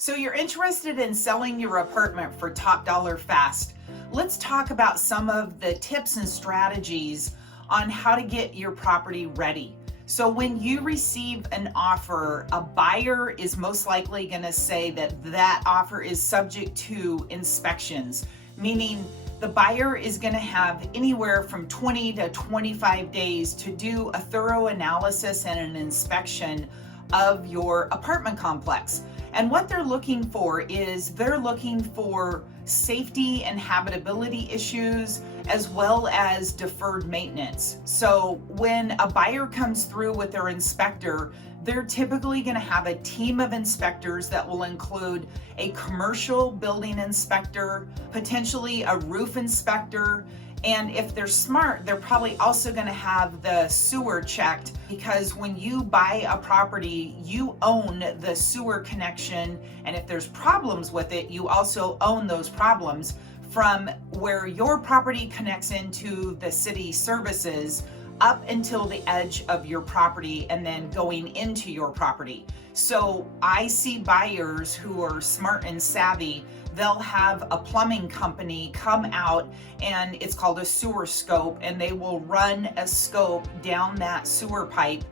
So you're interested in selling your apartment for top dollar fast. Let's talk about some of the tips and strategies on how to get your property ready. So when you receive an offer, a buyer is most likely going to say that that offer is subject to inspections, meaning the buyer is going to have anywhere from 20 to 25 days to do a thorough analysis and an inspection of your apartment complex. And what they're looking for is they're looking for safety and habitability issues as well as deferred maintenance. So when a buyer comes through with their inspector, they're typically going to have a team of inspectors that will include a commercial building inspector, potentially a roof inspector, and if they're smart, they're probably also going to have the sewer checked, because when you buy a property, you own the sewer connection, and if there's problems with it, you also own those problems from where your property connects into the city services up until the edge of your property and then going into your property. So I see buyers who are smart and savvy. They'll have a plumbing company come out, and it's called a sewer scope, and they will run a scope down that sewer pipe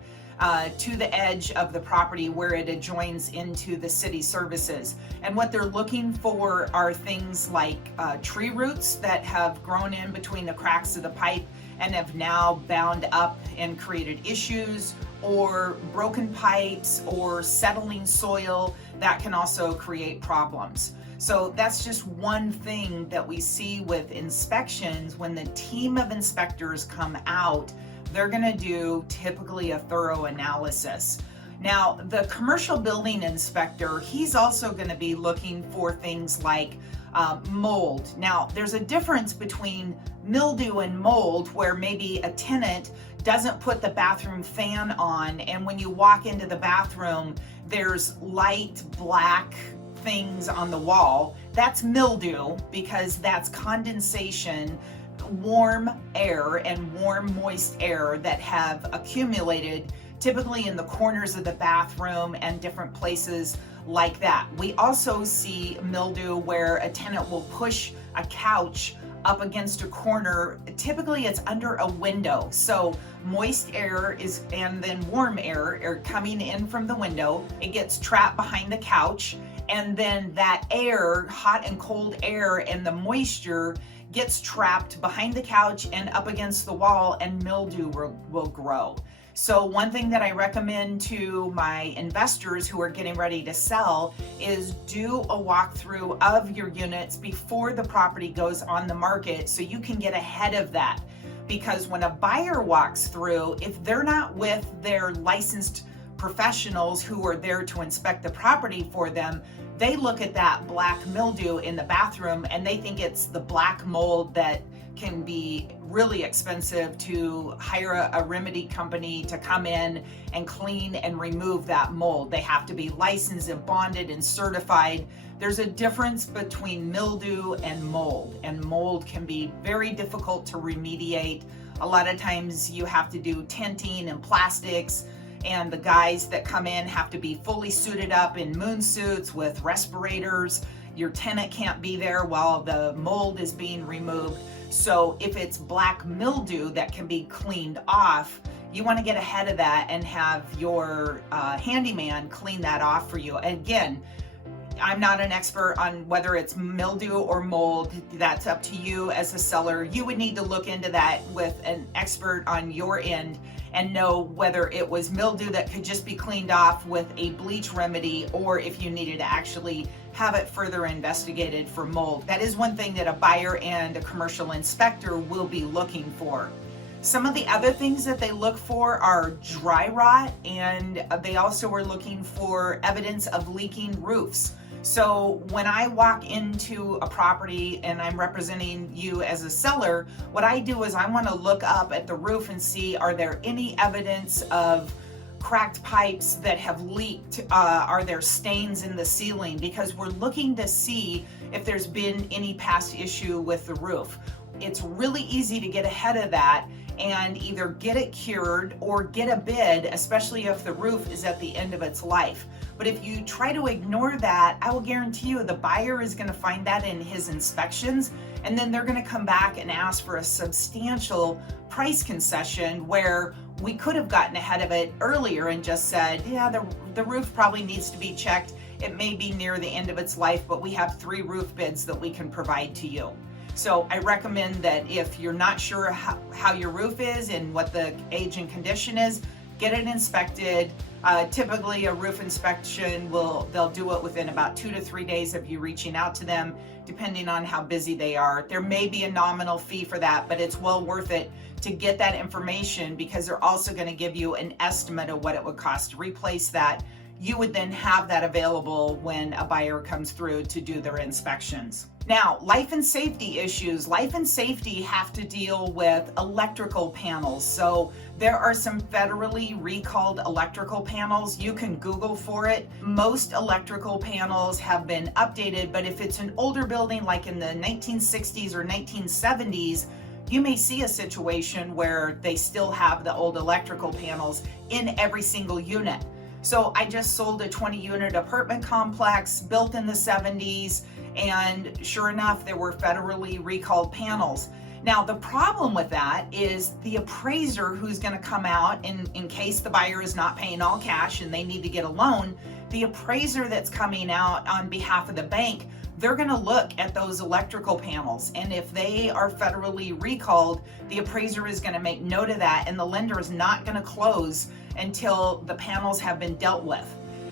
to the edge of the property where it adjoins into the city services. And what they're looking for are things like tree roots that have grown in between the cracks of the pipe and have now bound up and created issues, or broken pipes or settling soil that can also create problems. So that's just one thing that we see with inspections. When the team of inspectors come out, they're going to do typically a thorough analysis. Now, the commercial building inspector, he's also going to be looking for things like mold. Now, there's a difference between mildew and mold, where maybe a tenant doesn't put the bathroom fan on, and when you walk into the bathroom, there's light black things on the wall. That's mildew, because that's condensation, warm air and warm moist air that have accumulated typically in the corners of the bathroom and different places like that. We also see mildew where a tenant will push a couch up against a corner. Typically it's under a window. So moist air is, and then warm air are coming in from the window. It gets trapped behind the couch, and then that air, hot and cold air, and the moisture gets trapped behind the couch and up against the wall, and mildew will grow. So one thing that I recommend to my investors who are getting ready to sell is do a walkthrough of your units before the property goes on the market, so you can get ahead of that. Because when a buyer walks through, if they're not with their licensed professionals who are there to inspect the property for them, they look at that black mildew in the bathroom and they think it's the black mold that can be really expensive to hire a remedy company to come in and clean and remove that mold. They have to be licensed and bonded and certified. There's a difference between mildew and mold can be very difficult to remediate. A lot of times you have to do tenting and plastics, and the guys that come in have to be fully suited up in moon suits with respirators. Your tenant can't be there while the mold is being removed. So if it's black mildew that can be cleaned off, you want to get ahead of that and have your handyman clean that off for you. Again, I'm not an expert on whether it's mildew or mold. That's up to you as a seller. You would need to look into that with an expert on your end and know whether it was mildew that could just be cleaned off with a bleach remedy, or if you needed to actually have it further investigated for mold. That is one thing that a buyer and a commercial inspector will be looking for. Some of the other things that they look for are dry rot, and they also are looking for evidence of leaking roofs. So when I walk into a property and I'm representing you as a seller, what I do is I want to look up at the roof and see, are there any evidence of cracked pipes that have leaked? Are there stains in the ceiling? Because we're looking to see if there's been any past issue with the roof. It's really easy to get ahead of that and either get it cured or get a bid, especially if the roof is at the end of its life. But if you try to ignore that, I will guarantee you the buyer is going to find that in his inspections, and then they're going to come back and ask for a substantial price concession where we could have gotten ahead of it earlier and just said, yeah, the roof probably needs to be checked. It may be near the end of its life, but we have 3 roof bids that we can provide to you. So I recommend that if you're not sure how your roof is and what the age and condition is, get it inspected. Typically a roof inspection they'll do it within about 2 to 3 days of you reaching out to them, depending on how busy they are. There may be a nominal fee for that, but it's well worth it to get that information, because they're also going to give you an estimate of what it would cost to replace that. You would then have that available when a buyer comes through to do their inspections. Now, life and safety issues. Life and safety have to deal with electrical panels. So there are some federally recalled electrical panels. You can Google for it. Most electrical panels have been updated, but if it's an older building like in the 1960s or 1970s, you may see a situation where they still have the old electrical panels in every single unit. So I just sold a 20-unit apartment complex built in the 70s, and sure enough, there were federally recalled panels. Now, the problem with that is the appraiser who's going to come out in case the buyer is not paying all cash and they need to get a loan, the appraiser that's coming out on behalf of the bank, they're going to look at those electrical panels. And if they are federally recalled, the appraiser is going to make note of that, and the lender is not going to close until the panels have been dealt with.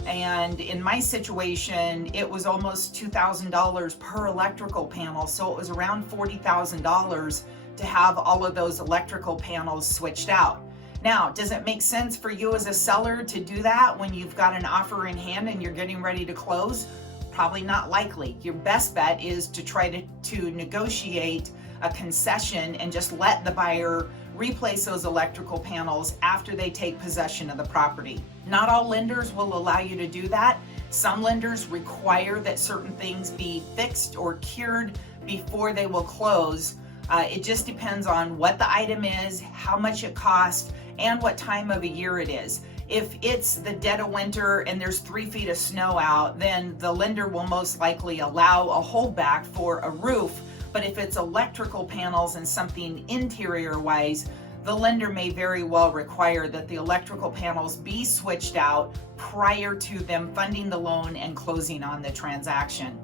And in my situation, it was almost $2,000 per electrical panel. So it was around $40,000 to have all of those electrical panels switched out. Now, does it make sense for you as a seller to do that when you've got an offer in hand and you're getting ready to close? Probably not likely. Your best bet is to try to negotiate a concession and just let the buyer replace those electrical panels after they take possession of the property. Not all lenders will allow you to do that. Some lenders require that certain things be fixed or cured before they will close. It just depends on what the item is, how much it costs, and what time of a year it is. If it's the dead of winter and there's 3 feet of snow out, then the lender will most likely allow a holdback for a roof. But if it's electrical panels and something interior wise, the lender may very well require that the electrical panels be switched out prior to them funding the loan and closing on the transaction.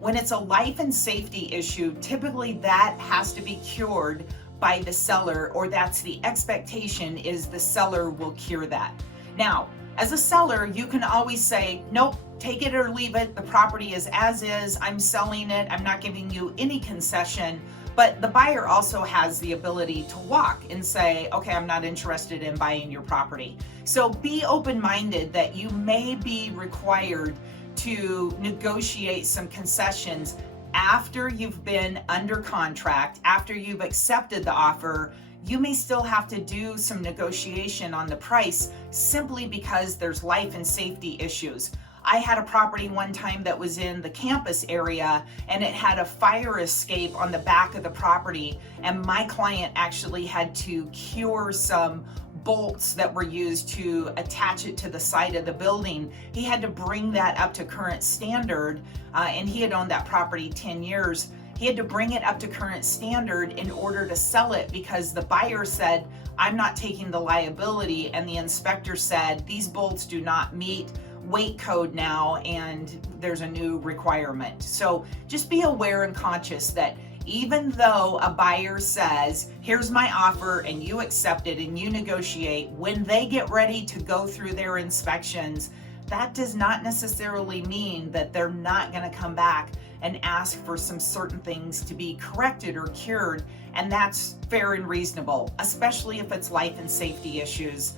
When it's a life and safety issue, typically that has to be cured by the seller, or that's the expectation, is the seller will cure that. Now, as a seller, you can always say, nope, take it or leave it. The property is as is. I'm selling it. I'm not giving you any concession. But the buyer also has the ability to walk and say, okay, I'm not interested in buying your property. So be open-minded that you may be required to negotiate some concessions after you've been under contract, after you've accepted the offer. You may still have to do some negotiation on the price simply because there's life and safety issues. I had a property one time that was in the campus area, and it had a fire escape on the back of the property, and my client actually had to cure some bolts that were used to attach it to the side of the building. He had to bring that up to current standard, and he had owned that property 10 years. He had to bring it up to current standard in order to sell it, because the buyer said, I'm not taking the liability, and the inspector said, these bolts do not meet weight code now, and there's a new requirement. So just be aware and conscious that even though a buyer says, here's my offer, and you accept it and you negotiate, when they get ready to go through their inspections, that does not necessarily mean that they're not going to come back and ask for some certain things to be corrected or cured. And that's fair and reasonable, especially if it's life and safety issues.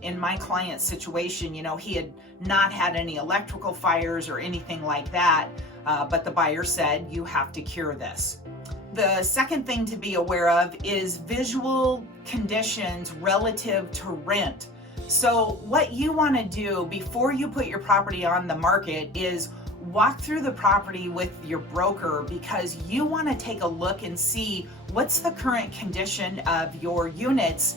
In my client's situation, he had not had any electrical fires or anything like that, but the buyer said, you have to cure this. The second thing to be aware of is visual conditions relative to rent. So what you want to do before you put your property on the market is walk through the property with your broker, because you want to take a look and see what's the current condition of your units,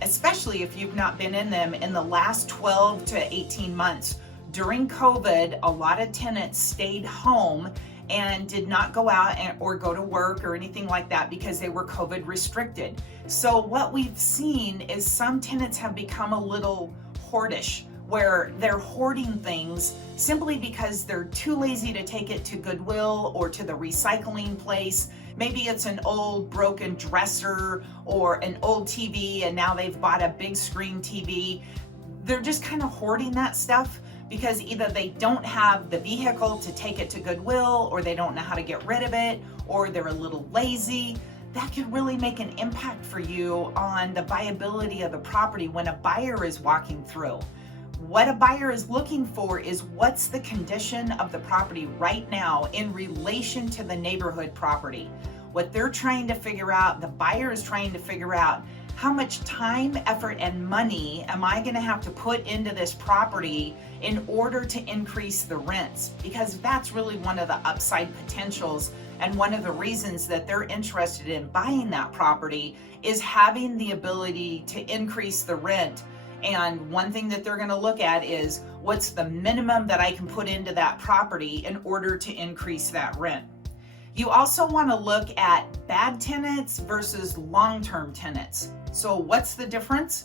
especially if you've not been in them in the last 12 to 18 months. During COVID, a lot of tenants stayed home and did not go out or go to work or anything like that because they were COVID restricted. So what we've seen is some tenants have become a little hoardish, where they're hoarding things simply because they're too lazy to take it to Goodwill or to the recycling place. Maybe it's an old broken dresser or an old TV, and now they've bought a big screen TV. They're just kind of hoarding that stuff because either they don't have the vehicle to take it to Goodwill, or they don't know how to get rid of it, or they're a little lazy. That could really make an impact for you on the viability of the property when a buyer is walking through. What a buyer is looking for is what's the condition of the property right now in relation to the neighborhood property. What they're trying to figure out, the buyer is trying to figure out, how much time, effort, and money am I going to have to put into this property in order to increase the rents? Because that's really one of the upside potentials, and one of the reasons that they're interested in buying that property is having the ability to increase the rent. And one thing that they're going to look at is what's the minimum that I can put into that property in order to increase that rent. You also want to look at bad tenants versus long-term tenants. So what's the difference?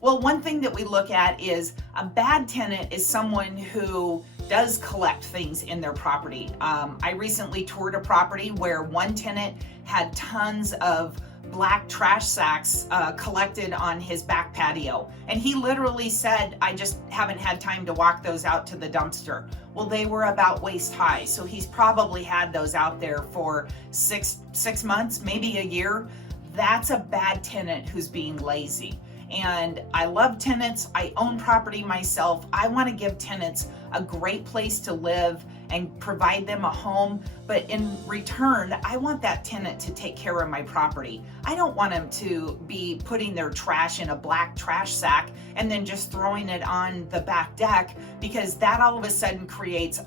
Well, one thing that we look at is a bad tenant is someone who does collect things in their property. I recently toured a property where one tenant had tons of black trash sacks collected on his back patio. And he literally said, I just haven't had time to walk those out to the dumpster. Well, they were about waist high. So he's probably had those out there for six months, maybe a year. That's a bad tenant who's being lazy. And I love tenants. I own property myself. I want to give tenants a great place to live and provide them a home. But in return, I want that tenant to take care of my property. I don't want them to be putting their trash in a black trash sack and then just throwing it on the back deck, because that all of a sudden creates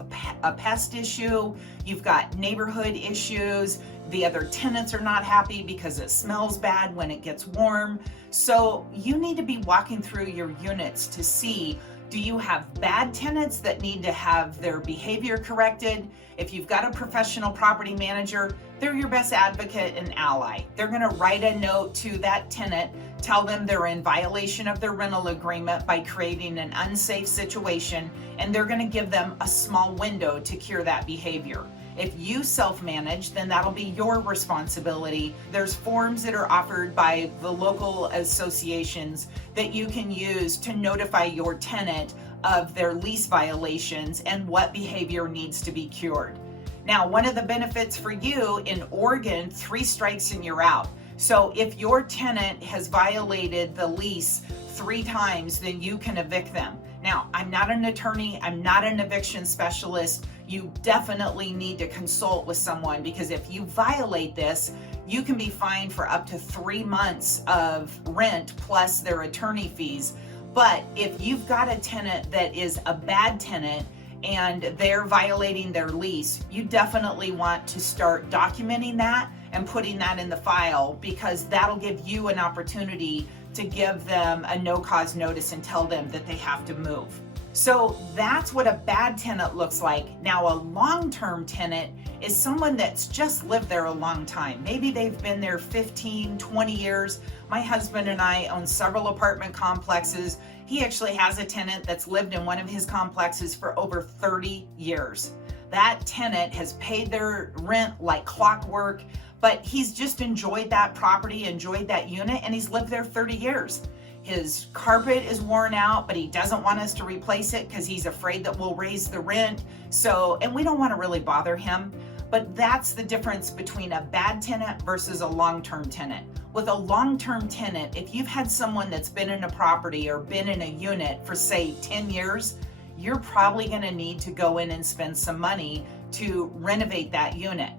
a pest issue. You've got neighborhood issues. The other tenants are not happy because it smells bad when it gets warm. So you need to be walking through your units to see, do you have bad tenants that need to have their behavior corrected? If you've got a professional property manager, they're your best advocate and ally. They're going to write a note to that tenant, tell them they're in violation of their rental agreement by creating an unsafe situation, and they're going to give them a small window to cure that behavior. If you self-manage, then that'll be your responsibility. There's forms that are offered by the local associations that you can use to notify your tenant of their lease violations and what behavior needs to be cured. Now, one of the benefits for you in Oregon, 3 strikes and you're out. So if your tenant has violated the lease 3 times, then you can evict them. Now, I'm not an attorney, I'm not an eviction specialist. You definitely need to consult with someone, because if you violate this, you can be fined for up to 3 months of rent plus their attorney fees. But if you've got a tenant that is a bad tenant and they're violating their lease, you definitely want to start documenting that and putting that in the file, because that'll give you an opportunity to give them a no-cause notice and tell them that they have to move. So that's what a bad tenant looks like. Now, a long-term tenant is someone that's just lived there a long time. Maybe they've been there 15, 20 years. My husband and I own several apartment complexes. He actually has a tenant that's lived in one of his complexes for over 30 years. That tenant has paid their rent like clockwork, but he's just enjoyed that property, enjoyed that unit, and he's lived there 30 years. His carpet is worn out, but he doesn't want us to replace it because he's afraid that we'll raise the rent. So, and we don't want to really bother him. But that's the difference between a bad tenant versus a long-term tenant. With a long-term tenant, if you've had someone that's been in a property or been in a unit for, say, 10 years, you're probably going to need to go in and spend some money to renovate that unit.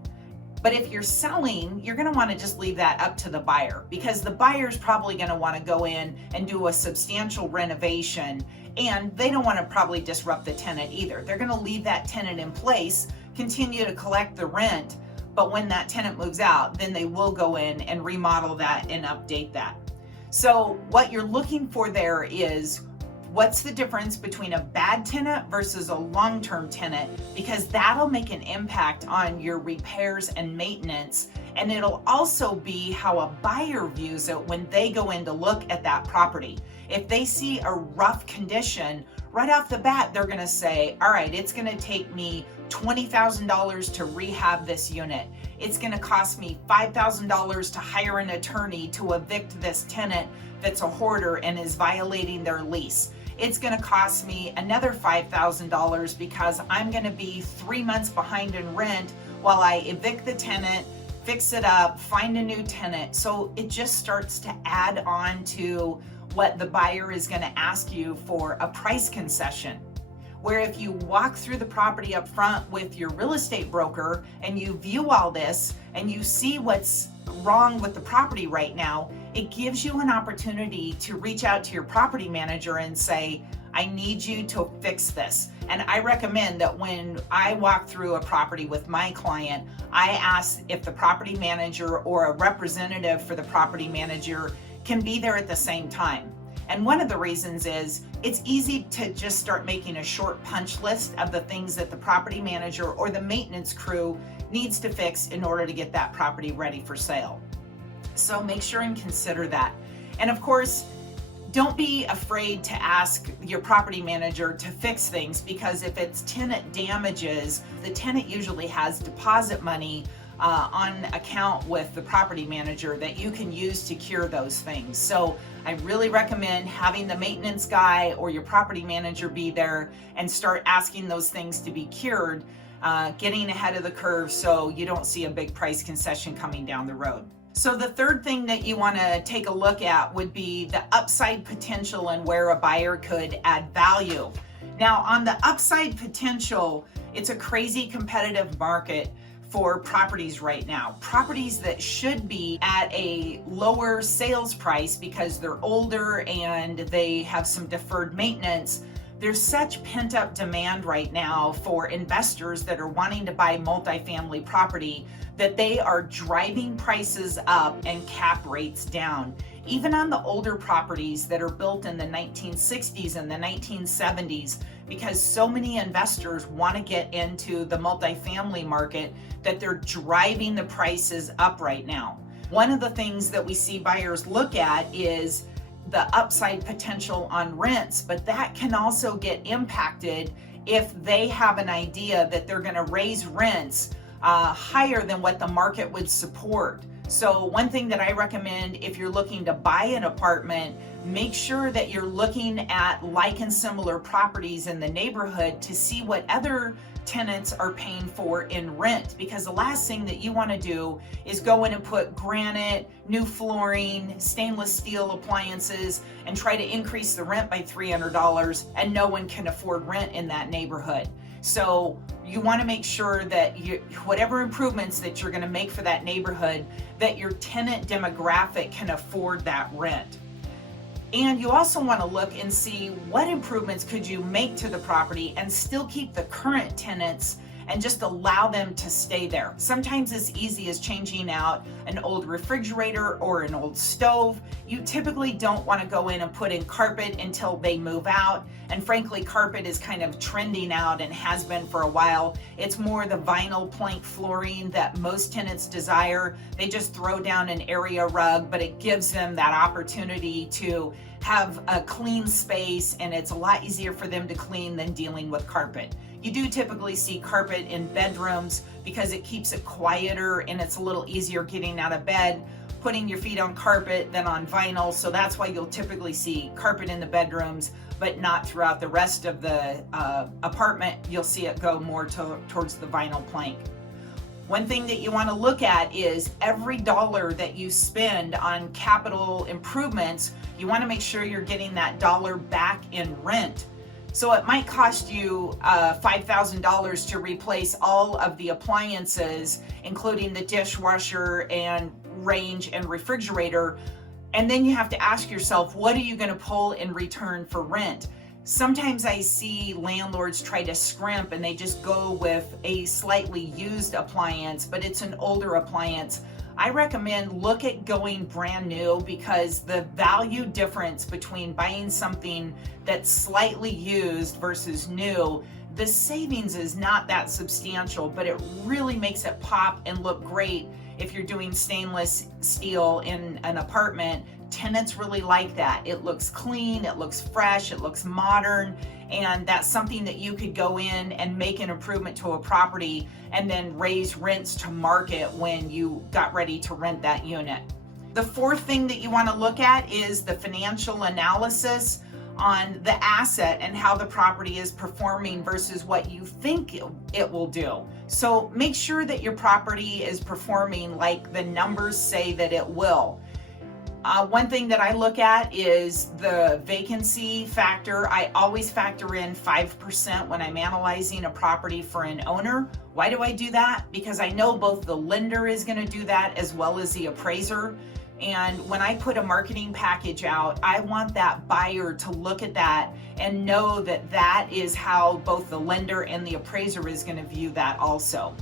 But if you're selling, you're going to want to just leave that up to the buyer, because the buyer's probably going to want to go in and do a substantial renovation, and they don't want to probably disrupt the tenant either. They're going to leave that tenant in place, continue to collect the rent, but when that tenant moves out, then they will go in and remodel that and update that. So what you're looking for there is what's the difference between a bad tenant versus a long-term tenant, because that'll make an impact on your repairs and maintenance. And it'll also be how a buyer views it when they go in to look at that property. If they see a rough condition, right off the bat, they're gonna say, all right, it's gonna take me $20,000 to rehab this unit. It's gonna cost me $5,000 to hire an attorney to evict this tenant that's a hoarder and is violating their lease. It's gonna cost me another $5,000 because I'm gonna be 3 months behind in rent while I evict the tenant, fix it up, find a new tenant. So it just starts to add on to what the buyer is gonna ask you for a price concession. Where if you walk through the property up front with your real estate broker and you view all this and you see what's wrong with the property right now, it gives you an opportunity to reach out to your property manager and say, I need you to fix this. And I recommend that when I walk through a property with my client, I ask if the property manager or a representative for the property manager can be there at the same time. And one of the reasons is it's easy to just start making a short punch list of the things that the property manager or the maintenance crew needs to fix in order to get that property ready for sale. So make sure and consider that. And of course, don't be afraid to ask your property manager to fix things, because if it's tenant damages, the tenant usually has deposit money on account with the property manager that you can use to cure those things. So I really recommend having the maintenance guy or your property manager be there and start asking those things to be cured, getting ahead of the curve so you don't see a big price concession coming down the road. So the third thing that you want to take a look at would be the upside potential and where a buyer could add value. Now, on the upside potential, it's a crazy competitive market for properties right now. Properties that should be at a lower sales price because they're older and they have some deferred maintenance. There's such pent-up demand right now for investors that are wanting to buy multifamily property that they are driving prices up and cap rates down. Even on the older properties that are built in the 1960s and the 1970s, because so many investors want to get into the multifamily market that they're driving the prices up right now. One of the things that we see buyers look at is the upside potential on rents, but that can also get impacted if they have an idea that they're going to raise rents higher than what the market would support. So one thing that I recommend if you're looking to buy an apartment, make sure that you're looking at like and similar properties in the neighborhood to see what other tenants are paying for in rent, because the last thing that you want to do is go in and put granite, new flooring, stainless steel appliances and try to increase the rent by $300 and no one can afford rent in that neighborhood. So you want to make sure that whatever improvements that you're going to make for that neighborhood, that your tenant demographic can afford that rent. And you also want to look and see what improvements could you make to the property and still keep the current tenants and just allow them to stay there. Sometimes as easy as changing out an old refrigerator or an old stove. You typically don't want to go in and put in carpet until they move out. And frankly, carpet is kind of trending out and has been for a while. It's more the vinyl plank flooring that most tenants desire. They just throw down an area rug, but it gives them that opportunity to have a clean space, and it's a lot easier for them to clean than dealing with carpet. You do typically see carpet in bedrooms because it keeps it quieter and it's a little easier getting out of bed, putting your feet on carpet than on vinyl. So that's why you'll typically see carpet in the bedrooms, but not throughout the rest of the apartment. You'll see it go more towards the vinyl plank. One thing that you want to look at is every dollar that you spend on capital improvements, you want to make sure you're getting that dollar back in rent. So it might cost you $5,000 to replace all of the appliances, including the dishwasher and range and refrigerator. And then you have to ask yourself, what are you going to pull in return for rent? Sometimes I see landlords try to scrimp and they just go with a slightly used appliance, but it's an older appliance. I recommend look at going brand new, because the value difference between buying something that's slightly used versus new, the savings is not that substantial, but it really makes it pop and look great. If you're doing stainless steel in an apartment, tenants really like that. It looks clean, it looks fresh, it looks modern, and that's something that you could go in and make an improvement to a property and then raise rents to market when you got ready to rent that unit. The fourth thing that you want to look at is the financial analysis on the asset and how the property is performing versus what you think it will do. So make sure that your property is performing like the numbers say that it will. One thing that I look at is the vacancy factor. I always factor in 5% when I'm analyzing a property for an owner. Why do I do that? Because I know both the lender is going to do that as well as the appraiser. And when I put a marketing package out, I want that buyer to look at that and know that that is how both the lender and the appraiser is going to view that also.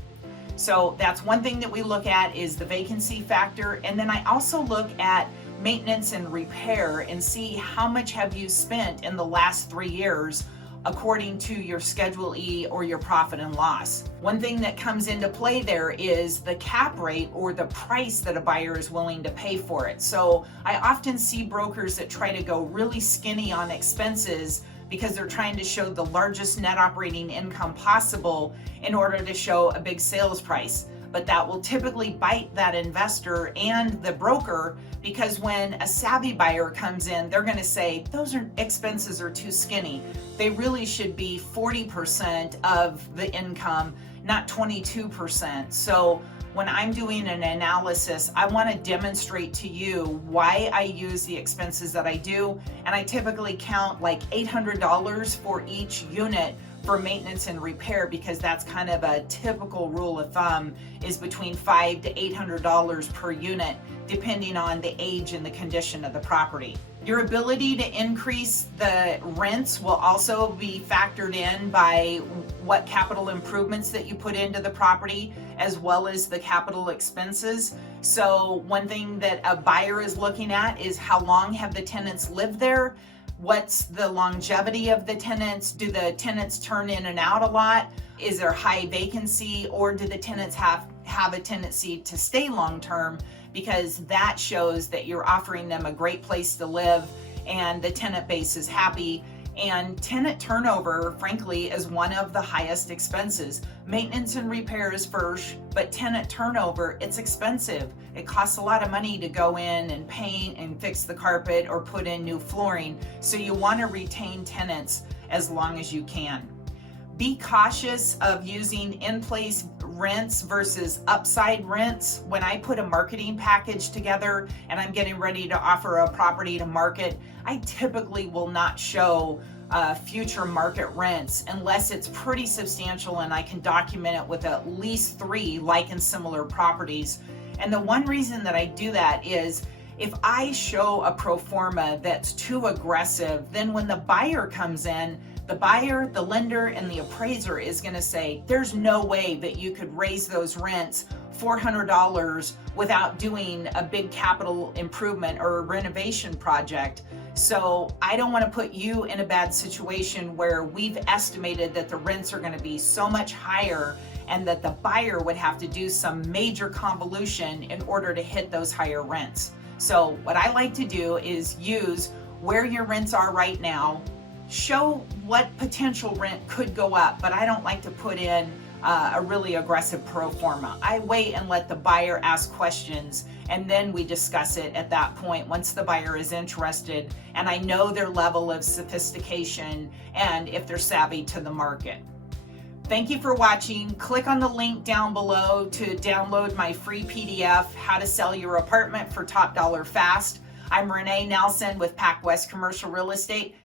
So that's one thing that we look at, is the vacancy factor. And then I also look at maintenance and repair and see how much have you spent in the last 3 years according to your Schedule E or your profit and loss. One thing that comes into play there is the cap rate, or the price that a buyer is willing to pay for it. So I often see brokers that try to go really skinny on expenses because they're trying to show the largest net operating income possible in order to show a big sales price. But that will typically bite that investor and the broker, because when a savvy buyer comes in, they're going to say those expenses are too skinny. They really should be 40% of the income, not 22%. So when I'm doing an analysis, I want to demonstrate to you why I use the expenses that I do. And I typically count like $800 for each unit for maintenance and repair, because that's kind of a typical rule of thumb, is between $500 to $800 per unit, depending on the age and the condition of the property. Your ability to increase the rents will also be factored in by what capital improvements that you put into the property, as well as the capital expenses. So one thing that a buyer is looking at is how long have the tenants lived there? What's the longevity of the tenants? Do the tenants turn in and out a lot? Is there high vacancy, or do the tenants have a tendency to stay long term? Because that shows that you're offering them a great place to live and the tenant base is happy. And tenant turnover, frankly, is one of the highest expenses. Maintenance and repairs first, but tenant turnover, it's expensive. It costs a lot of money to go in and paint and fix the carpet or put in new flooring. So you want to retain tenants as long as you can. Be cautious of using in-place rents versus upside rents. When I put a marketing package together and I'm getting ready to offer a property to market, I typically will not show future market rents unless it's pretty substantial and I can document it with at least 3 like and similar properties. And the one reason that I do that is if I show a pro forma that's too aggressive, then when the buyer comes in, the buyer, the lender, and the appraiser is going to say, there's no way that you could raise those rents $400 without doing a big capital improvement or a renovation project. So I don't want to put you in a bad situation where we've estimated that the rents are going to be so much higher and that the buyer would have to do some major convolution in order to hit those higher rents. So what I like to do is use where your rents are right now, show what potential rent could go up, but I don't like to put in a really aggressive pro forma. I wait and let the buyer ask questions, and then we discuss it at that point once the buyer is interested and I know their level of sophistication and if they're savvy to the market. Thank you for watching. Click on the link down below to download my free PDF, How to Sell Your Apartment for Top Dollar Fast. I'm Rene Nelson with Pacwest Commercial Real Estate.